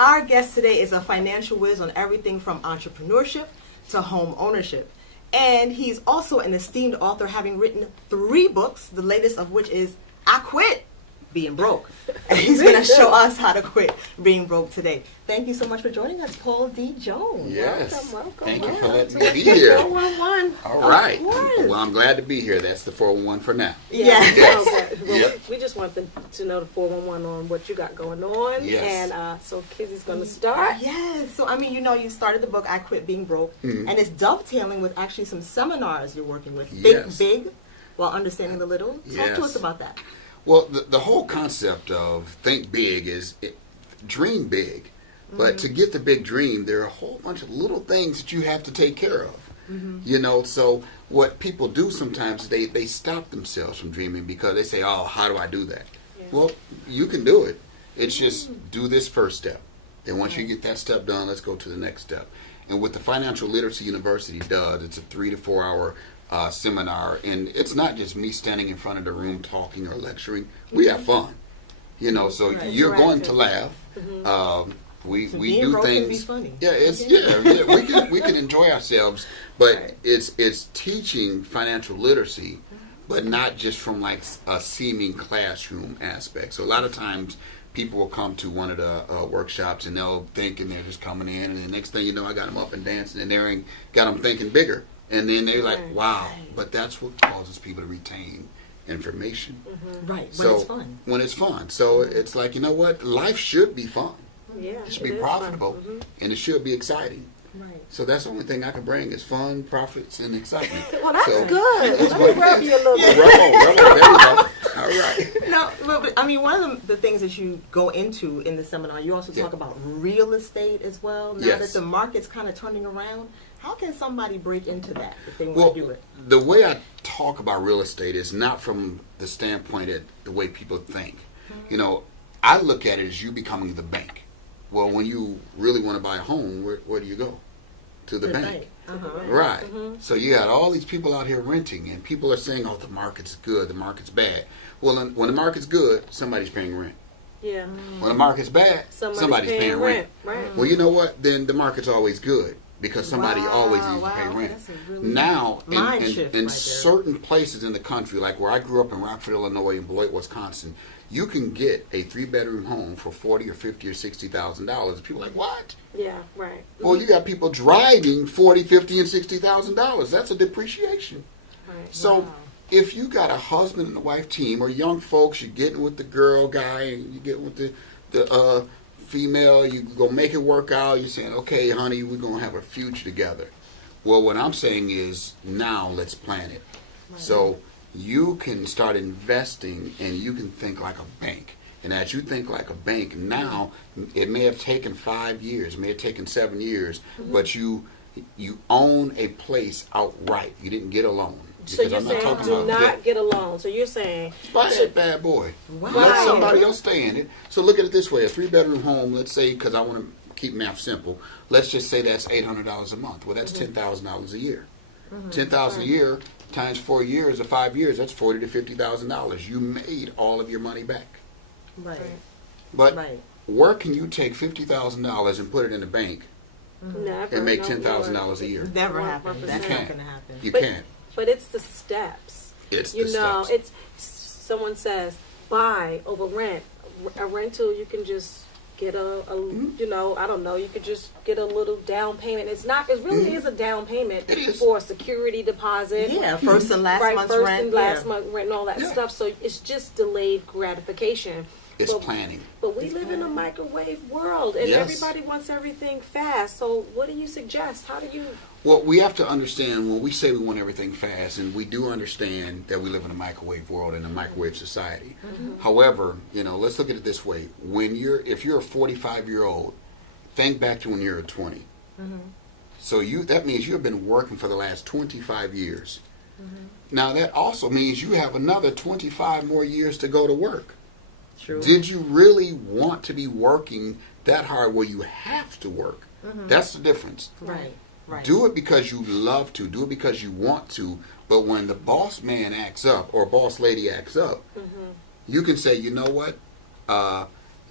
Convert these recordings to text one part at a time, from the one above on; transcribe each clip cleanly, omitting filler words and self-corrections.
Our guest today is a financial whiz on everything from entrepreneurship to home ownership. And he's also an esteemed author, having written 3 books, the latest of which is I Quit Being Broke. And he's going to show us how to quit being broke today. Thank you so much for joining us, Paul D. Jones. Yes. Welcome. Thank you for letting me be here. 411. All right. Yes. Well, I'm glad to be here. That's the 411 for now. Yes. Well, Yep. we just want them to know the 411 on what you got going on. Yes. And so Kizzy's going to start. Yes. So, I mean, you started the book, I Quit Being Broke, and it's dovetailing with actually some seminars you're working with. Think Yes. big while understanding the little. Talk to Yes. us about that. Well, the whole concept of think big is dream big. But to get the big dream, there are a whole bunch of little things that you have to take care of. So what people do sometimes, they stop themselves from dreaming because they say, oh, how do I do that? Yeah. Well, you can do it. It's just do this first step. Then once you get that step done, let's go to the next step. And what the Financial Literacy University does, it's a 3 to 4 hour seminar. And it's not just me standing in front of the room talking or lecturing. We have fun. So Right. you're going to Interactive. laugh. We being do broke can things. be funny. Yeah, we can enjoy ourselves, but Right. it's teaching financial literacy, but not just from like a seeming classroom aspect. So a lot of times people will come to one of the workshops and they'll think and they're just coming in, and the next thing you know, I got them up and dancing and they're got them thinking bigger, and then they're like, Right. wow. But that's what causes people to retain information. Right. When So it's fun. when it's fun, so it's like, you know what, life should be fun. Yeah. It should be is profitable, fun. and it should be exciting. Right. So that's the only thing I can bring is fun, profits, and excitement. Well, that's So- good. Let me rub you a little bit. Rub on, there you go. All right. No, but I mean, one of the things that you go into in the seminar, you also talk Yeah. about real estate as well. Now Yes. that the market's kind of turning around, how can somebody break into that if they want Well, to do it? the way I talk about real estate is not from the standpoint of the way people think. I look at it as you becoming the bank. Well, when you really want to buy a home, where do you go? To the bank. Uh-huh. Right. So you got all these people out here renting, and people are saying, oh, the market's good, the market's bad. Well, when the market's good, somebody's paying rent. Yeah. When the market's bad, somebody's paying rent. Right. Well, you know what? Then the market's always good because somebody always needs to pay rent. That's a really Now, mind in shift right there. certain places in the country, like where I grew up in Rockford, Illinois, and Beloit, Wisconsin, you can get a 3-bedroom home for $40,000 or $50,000 or $60,000. People are like, what? Yeah. Right. Well, you got people driving $40,000, $50,000, and $60,000. That's a depreciation. Right. So, Wow. if you got a husband and a wife team, or young folks, you're getting with the girl guy, and you get with the female, you go make it work out. You're saying, okay, honey, we're gonna have a future together. Well, what I'm saying is now let's plan it. So you can start investing, and you can think like a bank. And as you think like a bank, now it may have taken 5 years, it may have taken 7 years, but you own a place outright. You didn't get a loan. So Because you're I'm not saying talking do about not debt. get a loan. So you're saying Buy it, bad boy. Wow. Let somebody else stay in it. So look at it this way: a 3-bedroom home. Let's say, because I want to keep math simple. Let's just say that's $800 a month. Well, that's $10,000 a year. $10,000 a year times 4 years or 5 years. That's $40,000 to $50,000. You made all of your money back. Right. But Right. where can you take $50,000 and put it in the bank never and make no $10,000 a year? Never 1%. happen. That's can't. not going to happen. You But- can't. But it's the steps. It's You the know, steps. it's someone says buy over rent. A rental, you can just get a I don't know, you could just get a little down payment. It really is a down payment It is. for a security deposit. Yeah, first and last Right, month's first rent. and last yeah. month rent and all that Yeah. stuff. So it's just delayed gratification. It's But- planning. But we live in a microwave world, and Yes. everybody wants everything fast. So what do you suggest? How do you? Well, we have to understand when we say we want everything fast, and we do understand that we live in a microwave world and a microwave society. However, let's look at it this way: if you're a 45-year-old, think back to when you were 20. So that means you have been working for the last 25 years. Now that also means you have another 25 more years to go to work. True. Did you really want to be working that hard where you have to work? That's the difference. Right. Right. Do it because you love to. Do it because you want to. But when the boss man acts up or boss lady acts up, you can say, you know what?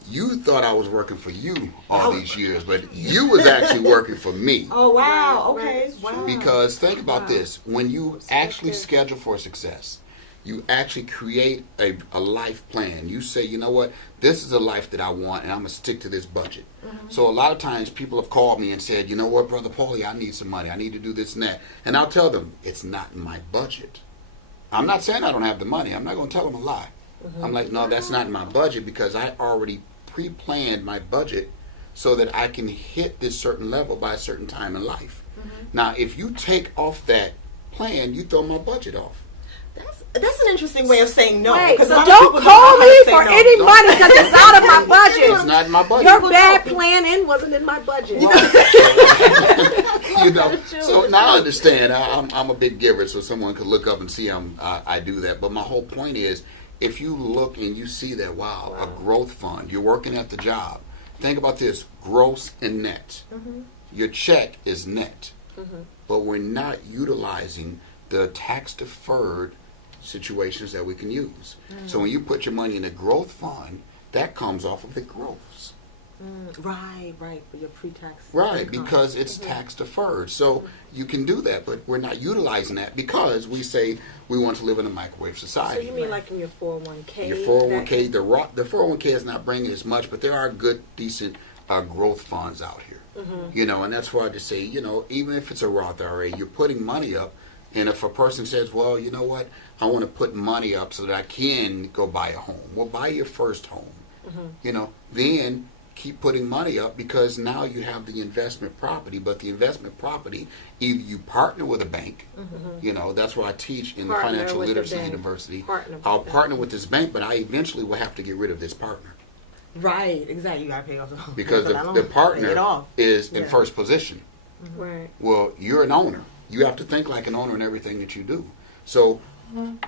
You thought I was working for you all these years, but you was actually working for me. Oh wow. Right, Okay. right. Wow. Because think about Wow. this: when you actually Perspective. schedule for success, you actually create a life plan. You say, you know what, this is a life that I want, and I'm gonna stick to this budget. So a lot of times, people have called me and said, you know what, Brother Paulie, I need some money. I need to do this and that, and I'll tell them it's not in my budget. I'm not saying I don't have the money. I'm not gonna tell them a lie. I'm like, no, that's not in my budget because I already pre-planned my budget so that I can hit this certain level by a certain time in life. Now, if you take off that plan, you throw my budget off. That's an interesting way of saying no. Wait, 'cause a so lot of don't people call know how to me say for no. any money because it's out of my It's budget. not in my budget. Your bad planning wasn't in my budget. You know, so now I understand. I'm a big giver, so someone could look up and see I do that. But my whole point is, if you look and you see that, wow, a growth fund, you're working at the job. Think about this: gross and net. Your check is net, but we're not utilizing the tax deferred situations that we can use. So when you put your money in a growth fund, that comes off of the gross. Right. For your pre-tax. Right, income. because it's tax deferred. So you can do that, but we're not utilizing that because we say we want to live in a microwave So society. you mean like in your 401k? Your 401k, the 401k is not bringing as much, but there are good, decent growth funds out here. You know, and that's why I just say, you know, even if it's a Roth IRA, you're putting money up. And if a person says, well, you know what, I want to put money up so that I can go buy a home. Well, buy your first home. You know, then keep putting money up because now you have the investment property. But the investment property, either you partner with a bank, you know, that's what I teach in Partner the Financial with the Literacy bank. University. Partner with I'll the bank. partner with this bank, but I eventually will have to get rid of this partner Right. Exactly. You gotta pay off the loan. because But I the don't pay it partner off. is in Yeah. first position. Right. Well, you're an owner. You have to think like an owner in everything that you do. So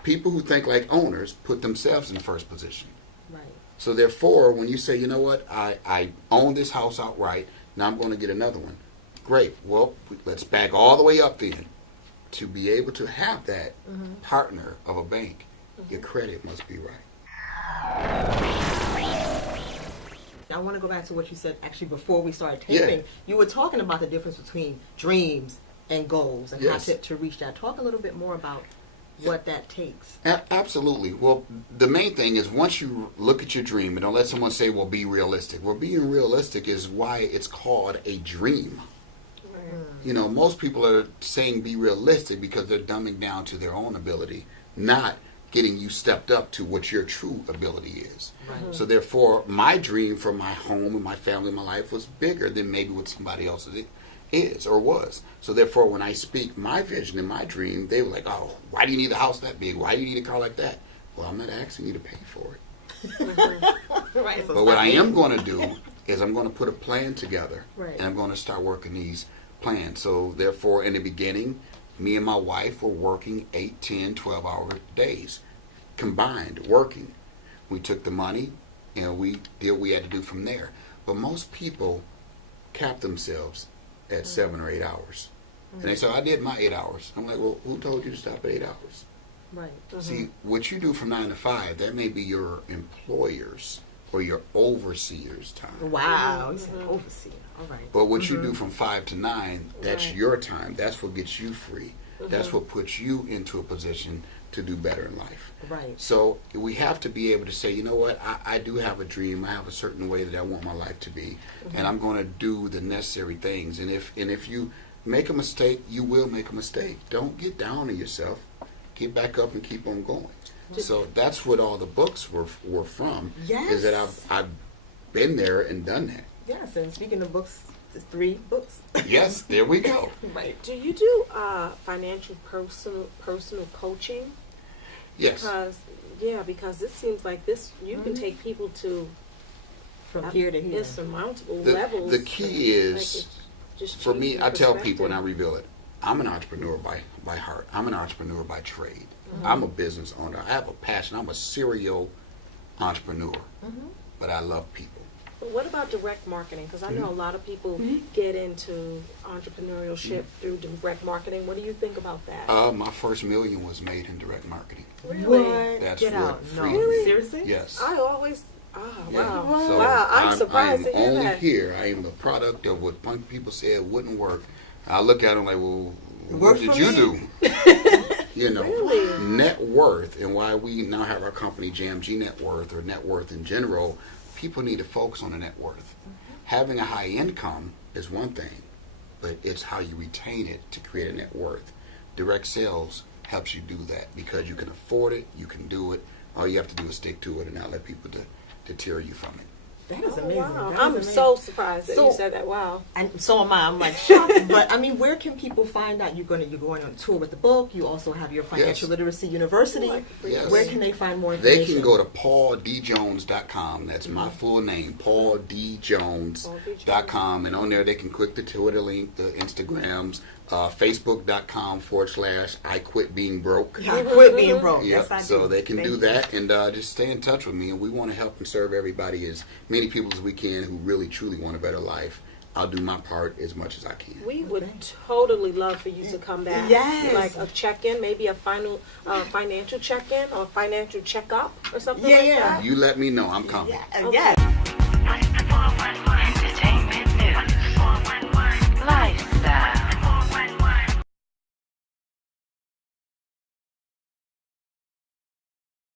people who think like owners put themselves in first position. Right. So therefore, when you say, you know what, I own this house outright, now I'm going to get another one. Great. Well, let's back all the way up then. To be able to have that partner of a bank, your credit must be right. I want to go back to what you said actually before we started taping. Yeah. You were talking about the difference between dreams and goals and Yes. how to reach that. Talk a little bit more about what that takes. Absolutely. Well, the main thing is once you look at your dream, and don't let someone say, well, be realistic. Well, being realistic is why it's called a dream. Right. You know, most people are saying be realistic because they're dumbing down to their own ability, not getting you stepped up to what your true ability is. Right. So therefore, my dream for my home and my family and my life was bigger than maybe what somebody else's is or was. So therefore, when I speak my vision and my dream, they were like, oh, why do you need a house that big? Why do you need a car like that? Well, I'm not asking you to pay for it. Right. So But what stop I being- am going to do is I'm going to put a plan together, Right. and I'm going to start working these plans. So therefore, in the beginning, me and my wife were working 8, 10, 12-hour days, combined, working. We took the money, and we did what we had to do from there. But most people cap themselves at 7 or 8 hours. And they say, I did my 8 hours. I'm like, well, who told you to stop at 8 hours? Right. See, what you do from 9 to 5, that may be your employer's or your overseer's time. Wow. You said overseer. All right. But what you do from 5 to 9, that's Right. your time. That's what gets you free. That's what puts you into a position to do better in life. Right. So we have to be able to say, you know what, I do have a dream. I have a certain way that I want my life to be, and I'm going to do the necessary things. And if you make a mistake, you will make a mistake. Don't get down on yourself. Get back up and keep on going. So that's what all the books were from. Yes. Is that I've been there and done that. Yes. And speaking of books, there's 3 books. Yes, there we go. Right. Do you do financial personal coaching? Yes. Because it seems like this you can take people to From here to here. insurmountable The levels. key is, Like, it's just for me, changing I tell perspective. people and I reveal it. I'm an entrepreneur by heart. I'm an entrepreneur by trade. I'm a business owner. I have a passion. I'm a serial entrepreneur. But I love people. But what about direct marketing? Because I know a lot of people Mm-hmm. get into entrepreneurship through direct marketing. What do you think about that? My first $1 million was made in direct marketing. Really? What? That's Get what out. No. freed me. Seriously? Yes. I always Oh, Yeah. wow. So Wow, I'm surprised I to am hear only that. here. I am the product of what punk people said wouldn't work. I look at them like, well, what Worked did for you me. do? You know, Really? net worth, and why we now have our company JMG Net Worth, or net worth in general. People need to focus on the net worth. Having a high income is one thing, but it's how you retain it to create a net worth. Direct sales helps you do that because you can afford it, you can do it. All you have to do is stick to it and not let people deter you from it. That is Oh, amazing. wow. That is I'm amazing. so surprised that So- you said that. Wow. And so am I. I'm like shocked. But I mean, where can people find out you're going on tour with the book? You also have your Financial Yes. Literacy University. Yes. Where can they find more information? They can go to pauldjones.com. That's my full name, pauldjones.com. And on there, they can click the Twitter link, the Instagrams, facebook.com/I quit being broke. I quit being broke. Yep. Yes, I do. So they can Thank do you. that and just stay in touch with me. And we want to help and serve everybody, as many people as we can who really, truly want a better life. I'll do my part as much as I can. We would totally love for you to come back. Yes. Like a check-in, maybe a final financial check-in or financial check-up or something Yeah, like yeah. that. You let me know. I'm coming. Yeah, Okay. yes. What's the 411?